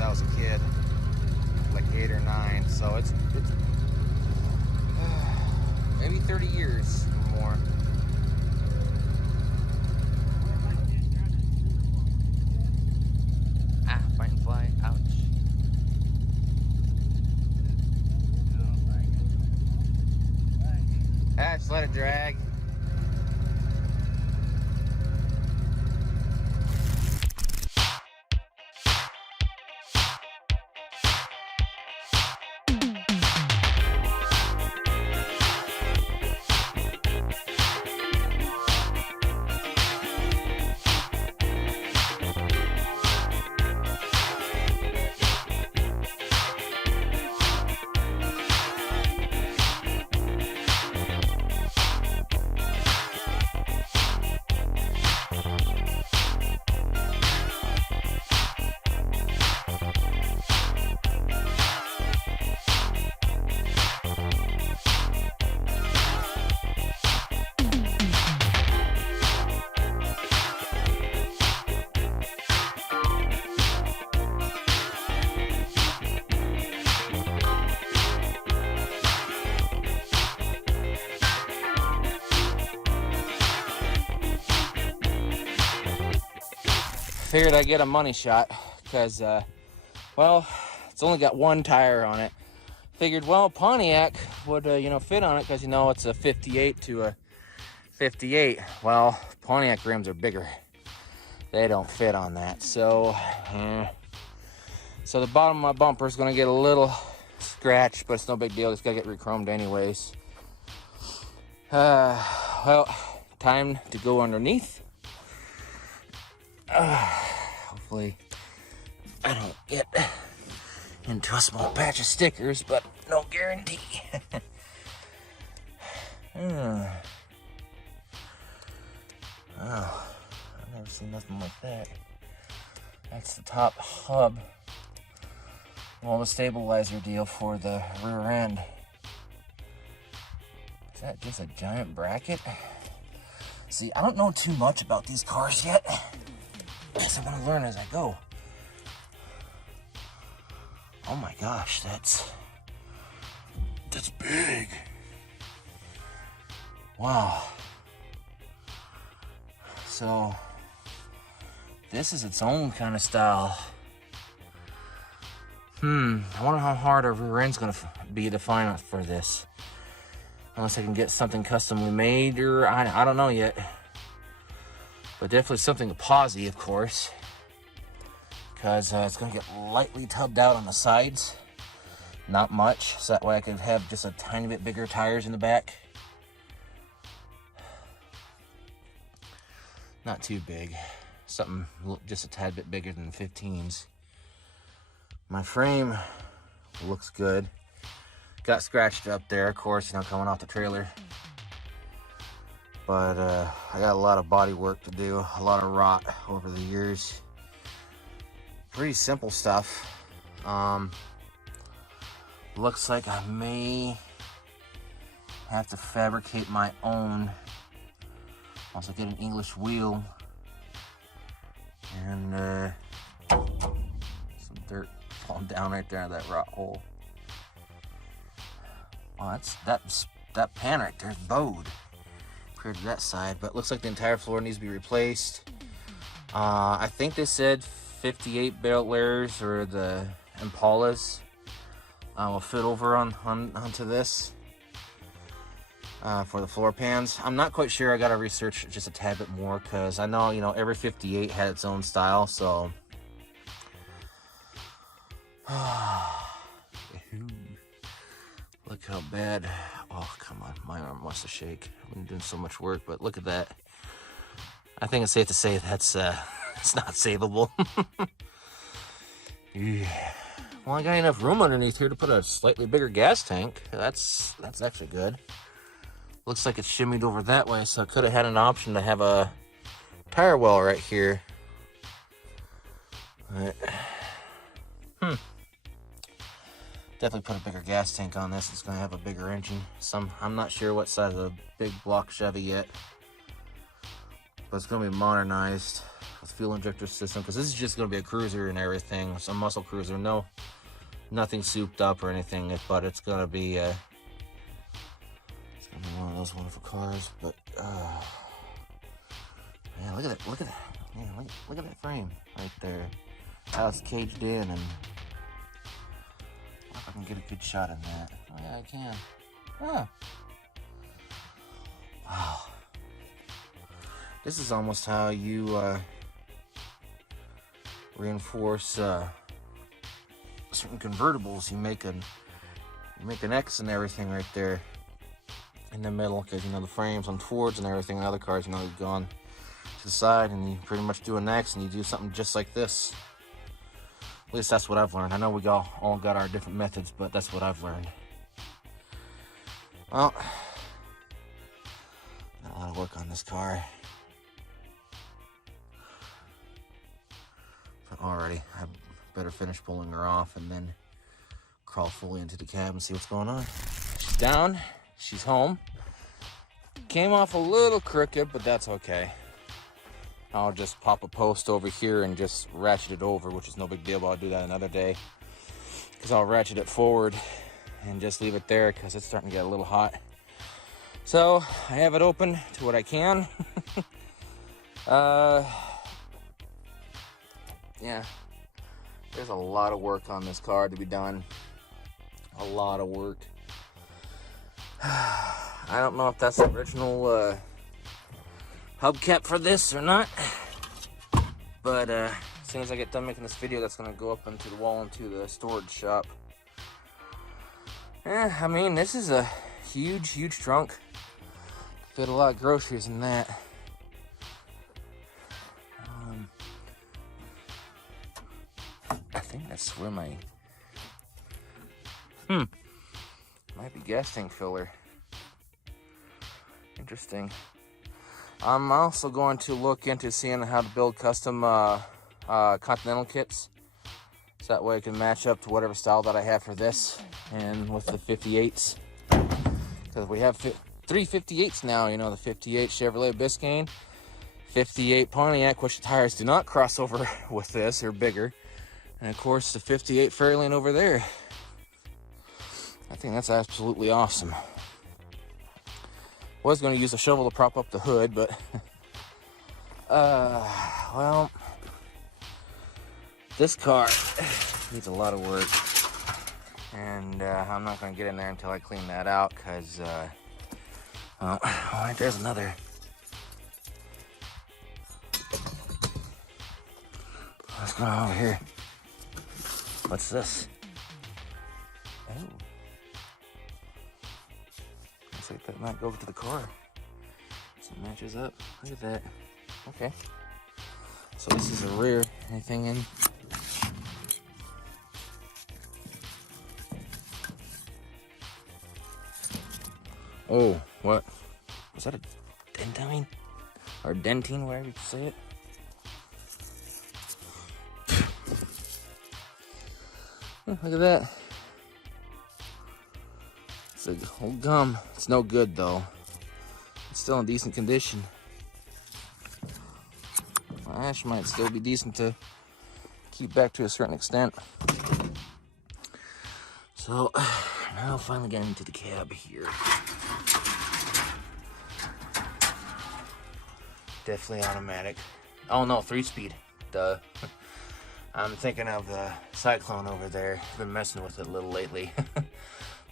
I was a kid, like 8 or 9. So it's maybe 30 years or more. Ah, fight and fly. Ouch. Ah, just let it drag. Figured I'd get a money shot because, well, it's only got one tire on it. Figured, well, Pontiac would, fit on it because, it's a 58 to a 58. Well, Pontiac rims are bigger. They don't fit on that. So the bottom of my bumper is going to get a little scratched, but it's no big deal. It's got to get re-chromed anyways. Well, time to go underneath. Hopefully I don't get into a small patch of stickers, but no guarantee. Wow, I've never seen nothing like that. That's the top hub. Well, the stabilizer deal for the rear end. Is that just a giant bracket? See, I don't know too much about these cars yet. So I'm gonna learn as I go. Oh my gosh, that's big. Wow. So this is its own kind of style. I wonder how hard our rear end's gonna be to find for this. Unless I can get something customly made, or I don't know yet. But definitely something posy, of course, because it's going to get lightly tubbed out on the sides. Not much, so that way I could have just a tiny bit bigger tires in the back. Not too big. Something just a tad bit bigger than the 15s. My frame looks good. Got scratched up there, of course, coming off the trailer. But I got a lot of body work to do, a lot of rot over the years. Pretty simple stuff. Looks like I may have to fabricate my own. Also get an English wheel and some dirt falling down right there in that rot hole. Well, that pan right there is bowed. To that side, but looks like the entire floor needs to be replaced. I think they said 58 belt layers or the Impalas will fit over onto this for the floor pans. I'm not quite sure. I gotta research just a tad bit more because I know every 58 had its own style. So look how bad. Oh, come on. My arm wants to shake. I've been doing so much work, but look at that. I think it's safe to say that's it's not savable. Yeah. Well, I got enough room underneath here to put a slightly bigger gas tank. That's actually good. Looks like it's shimmied over that way, so I could have had an option to have a tire well right here. But, definitely put a bigger gas tank on this. It's gonna have a bigger engine. I'm not sure what size of the big block Chevy yet. but it's gonna be modernized with fuel injector system, because this is just gonna be a cruiser and everything, some muscle cruiser, nothing souped up or anything, but it's gonna be one of those wonderful cars. But man, look at that, man, look at that frame right there, how it's caged in, and I can get a good shot in that. Oh yeah, I can. Huh. Wow. This is almost how you reinforce certain convertibles. You make an X and everything right there in the middle, because you know the frames on Fords and everything, and other cars, you know, you've gone to the side and you pretty much do an X, and you do something just like this. At least that's what I've learned. I know we all got our different methods, but that's what I've learned. Well, got a lot of work on this car. But already, I better finish pulling her off and then crawl fully into the cab and see what's going on. She's down. She's home. Came off a little crooked, but that's okay. I'll just pop a post over here and just ratchet it over, which is no big deal, but I'll do that another day. Because I'll ratchet it forward and just leave it there, because it's starting to get a little hot. So I have it open to what I can. Yeah, there's a lot of work on this car to be done. A lot of work. I don't know if that's the original hubcap for this or not, but as soon as I get done making this video, that's gonna go up into the wall into the storage shop. Yeah, I mean, this is a huge trunk. Fit a lot of groceries in that. I think that's where my might be gas tank filler. Interesting. I'm also going to look into seeing how to build custom Continental kits, so that way I can match up to whatever style that I have for this and with the 58s, because we have 3 58s now. You know, the 58 Chevrolet Biscayne, 58 Pontiac, which the tires do not cross over with this, they're bigger, and of course the 58 Fairlane over there. I think that's absolutely awesome. Was going to use a shovel to prop up the hood, but well, this car needs a lot of work, and I'm not going to get in there until I clean that out, because oh, right, there's another. What's going on over here? What's this? Oh, looks like that might go over to the car. So it matches up. Look at that. Okay. So this is the rear. Anything in? Oh, what? Was that a dentine? Or dentine, whatever you say it? Oh, look at that. It's a old gum. It's no good though. It's still in decent condition. My ash might still be decent to keep back to a certain extent. So now finally getting into the cab here. Definitely automatic. Oh no, 3-speed. Duh. I'm thinking of the Cyclone over there. I've been messing with it a little lately.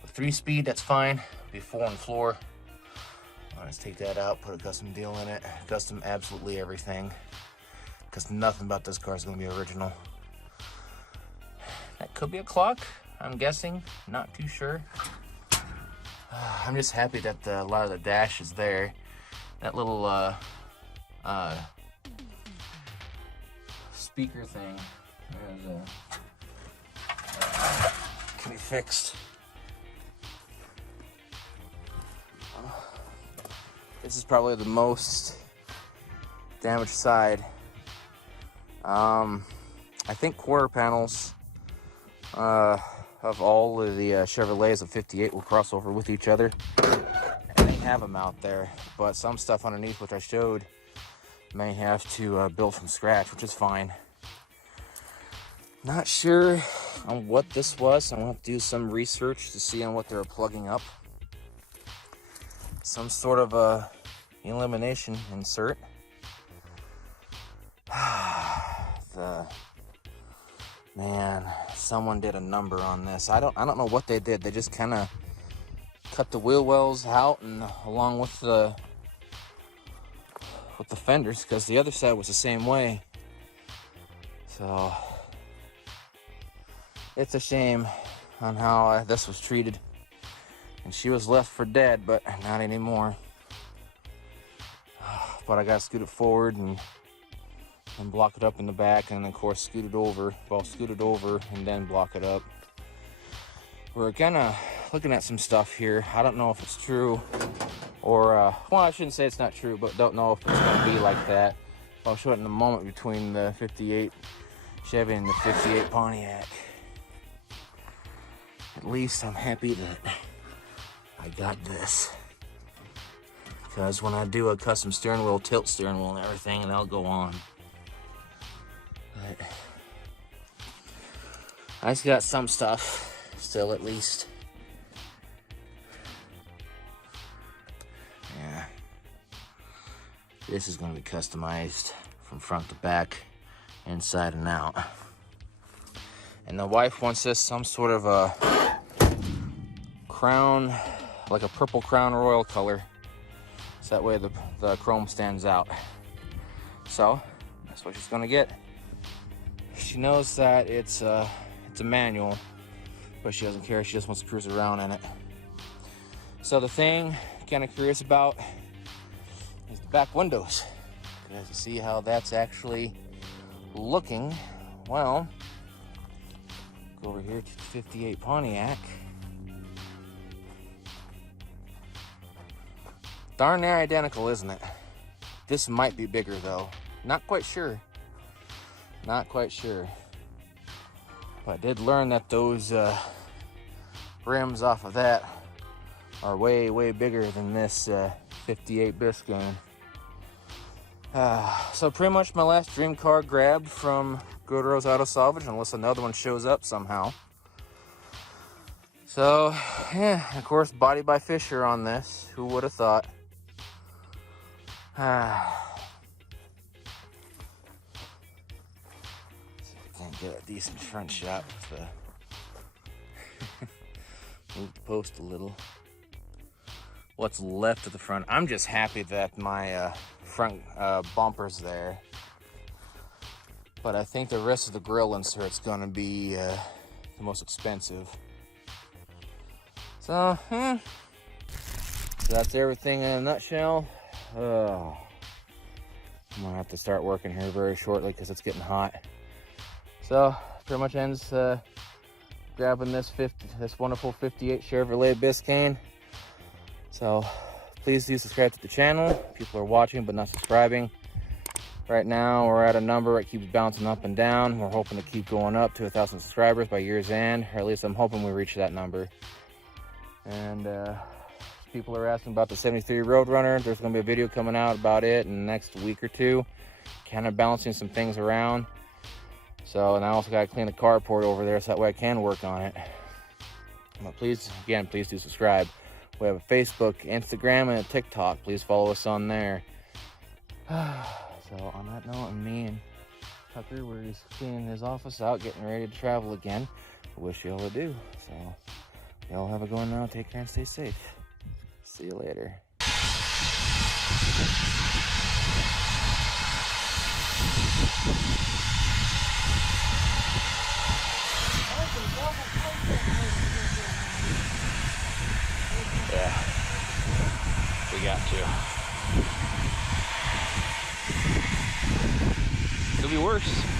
With 3-speed, that's fine. Be 4 on floor. Let's take that out, put a custom deal in it. Custom absolutely everything, because nothing about this car is going to be original. That could be a clock, I'm guessing. Not too sure. I'm just happy that a lot of the dash is there. That little speaker thing can be fixed. This is probably the most damaged side. I think quarter panels of all of the Chevrolets of 58 will cross over with each other, and they have them out there. But some stuff underneath, which I showed, may have to build from scratch, which is fine. Not sure on what this was. I'm gonna have to do some research to see on what they're plugging up. Some sort of a elimination insert. Man, someone did a number on this. I don't know what they did. They just kind of cut the wheel wells out and along with the fenders, because the other side was the same way. So it's a shame on how this was treated. And she was left for dead, but not anymore. But I gotta scoot it forward and block it up in the back, and of course scoot it over and then block it up. We're kind of looking at some stuff here. I don't know if it's true or well, I shouldn't say it's not true, but don't know if it's going to be like that. I'll show it in a moment between the 58 Chevy and the 58 Pontiac. At least I'm happy that I got this, because when I do a custom steering wheel, tilt steering wheel and everything, and that'll go on. But I just got some stuff still, at least. Yeah. This is going to be customized from front to back, inside and out. And the wife wants this some sort of a crown, like a purple Crown Royal color, so that way the chrome stands out. So that's what she's going to get. She knows that it's a manual, but she doesn't care. She just wants to cruise around in it. So the thing I'm kind of curious about is the back windows. Because to see how that's actually looking. Well, go over here to the 58 Pontiac. Darn near identical, isn't it? This might be bigger though. Not quite sure. Not quite sure. But I did learn that those rims off of that are way, way bigger than this 58 Biscayne. So pretty much my last dream car grabbed from Goodrow's Auto Salvage, unless another one shows up somehow. So, yeah, of course, body by Fisher on this. Who would have thought? Can't get a decent front shot with the move the post a little. What's left of the front? I'm just happy that my front bumper's there, but I think the rest of the grille insert's gonna be the most expensive. So, so that's everything in a nutshell. I'm gonna have to start working here very shortly because it's getting hot. So pretty much ends grabbing this wonderful 58 Chevrolet Biscayne. So please do subscribe to the channel. People are watching but not subscribing. Right now we're at a number, it keeps bouncing up and down. We're hoping to keep going up to 1,000 subscribers by year's end, or at least I'm hoping we reach that number. And people are asking about the 73 Roadrunner. There's going to be a video coming out about it in the next week or two, kind of balancing some things around. So, and I also got to clean the carport over there so that way I can work on it. But please, again, please do subscribe. We have a Facebook, Instagram, and a TikTok. Please follow us on there. So on that note, me and Tucker, we're just cleaning his office out, getting ready to travel again. I wish you all would do. So y'all have a good one now. Take care and stay safe. See you later. Yeah, we got to. It'll be worse.